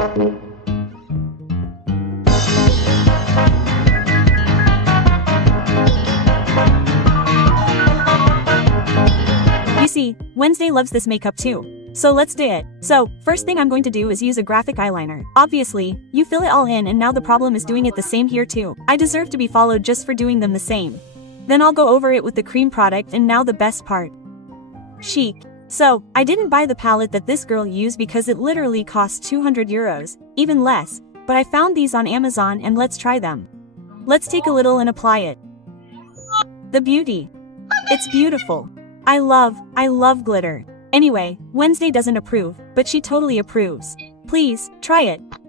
You see, Wednesday loves this makeup too. So let's do it. So, first thing I'm going to do is use a graphic eyeliner. Obviously, you fill it all in and now the problem is doing it the same here too. I deserve to be followed just for doing them the same. Then I'll go over it with the cream product and now the best part. Chic. So, I didn't buy the palette that this girl used because it literally costs 200 euros, even less, but I found these on Amazon and let's try them. Let's take a little and apply it. The beauty. It's beautiful. I love glitter. Anyway, Wednesday doesn't approve, but she totally approves. Please, try it.